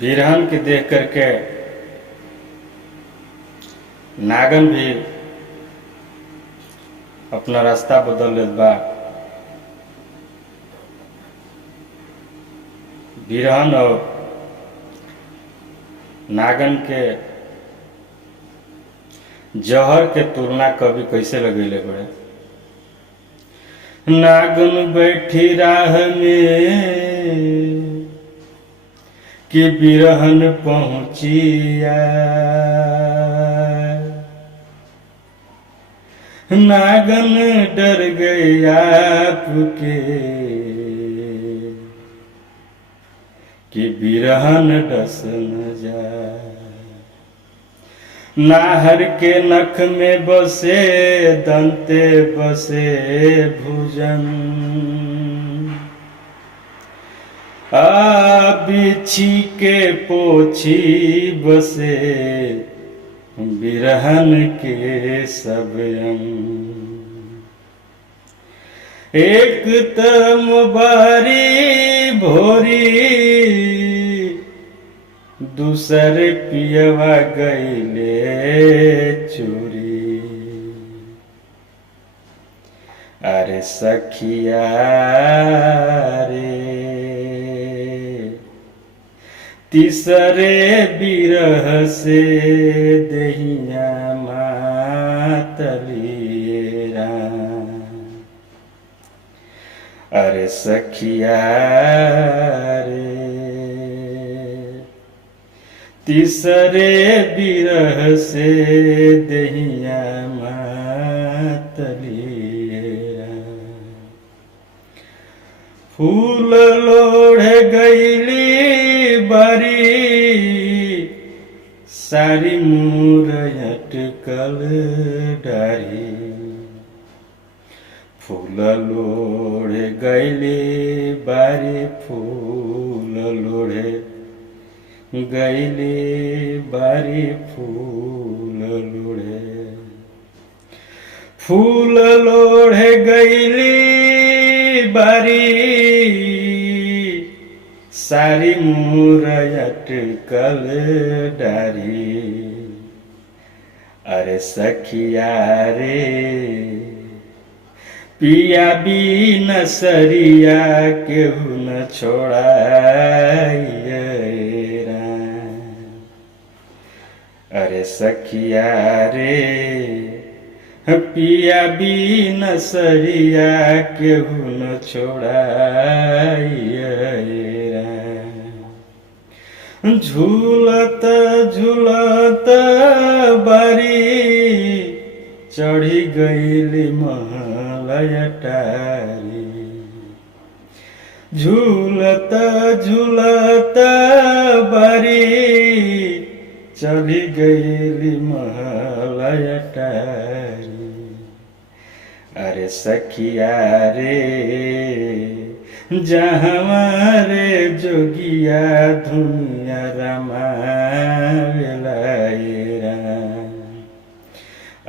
बिरहन के देख करके नागन भी अपना रास्ता बदल लेत बा। बिरहन और नागन के जहर के तुलना कभी कैसे लगेले बड़े। नागन बैठी राह में कि बिरहन पहुंचिया, नागन डर गया आपके कि बिरहन डस न जाए। नाहर के नख में बसे दंते बसे भुजन, बिछी के पोछी बसे बिरहन के सब अंग। एक तम बारी भोरी दूसर पियवा गईले चोरी। अरे सखिया रे तीसरे बिरह से दहिया मातलिएरा। अरे सखिया रे तीसरे बिरह से दहिया मातलिएरा। फूल लोढ़े गईली बारी सारी मोर अटकल डारी। फूल लोढ़े गईली बारी फूल लोढ़े गईली बारी फूल लोढ़े। फूल लोढ़े गईली बारी सारी मोर अटकल डारी। अरे सखिया रे पिया बिन सरिया केहू न छोड़ाइएरा। अरे सखिया रे पिया बिन सरिया केहू न छोड़ाइएरा। झूलत झूलत बारी चढ़ी गईली महलय टारी। झूलत झूलत बारी चढ़ी गईली महलय टारी। अरे सखिया रे जहाँ रे जोगिया धुनिया रमावेलाएरा।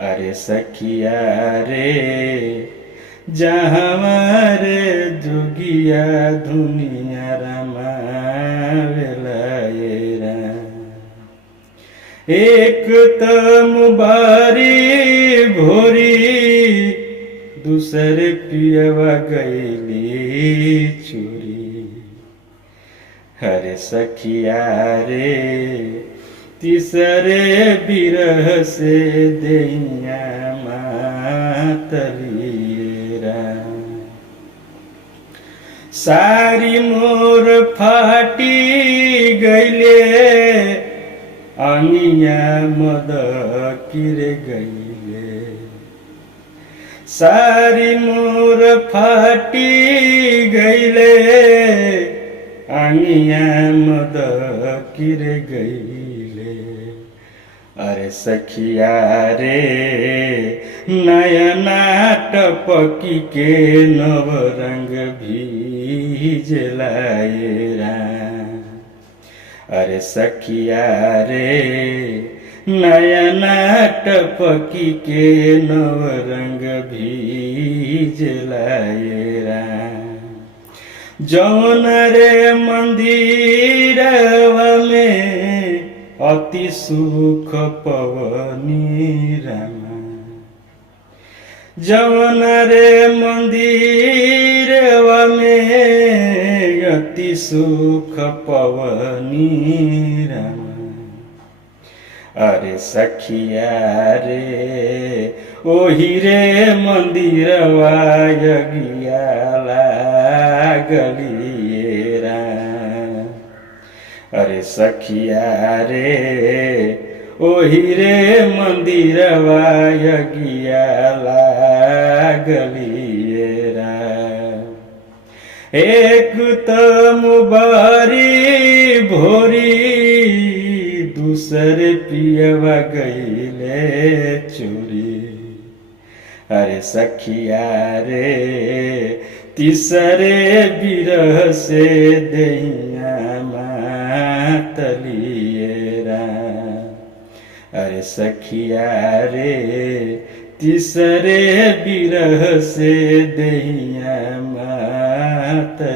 अरे सखिया रे जहाँ रे जोगिया धुनिया रमावेलाएरा। एक तम बारी भोरी दूसर पियवा गईली चोरी। हरे सखिया रे तीसरे बिरह से दहिया मातलिएरा। सारी मोर फाटी गईले अंगिया मद किरे गईले। सारी मोर फाटी गईले अंगिया मद किरे गईले। अरे सखिया रे नयना टपकी के नव रंग भीजलाएरा। अरे सखिया रे नयना टपकी के नव रंग भीजलाएरा। जौन रे मंदिरवा में अति सुख पवनी रामा जवन रे मंदिरवा में अति सुख पवनी रामा अरे सखिया रे ओही रे मंदिरवा यगिया लागलिए राम अरे सखिया रे ओही रे मंदिरवा यगिया लागलिए राम एक मुबारी भोरी दूसरे पियवा गईले चोरी अरे सखिया रे तीसरे बिरह से दैया मातलिए राम अरे सखिया रे तीसरे बिरह से दैया मातलिए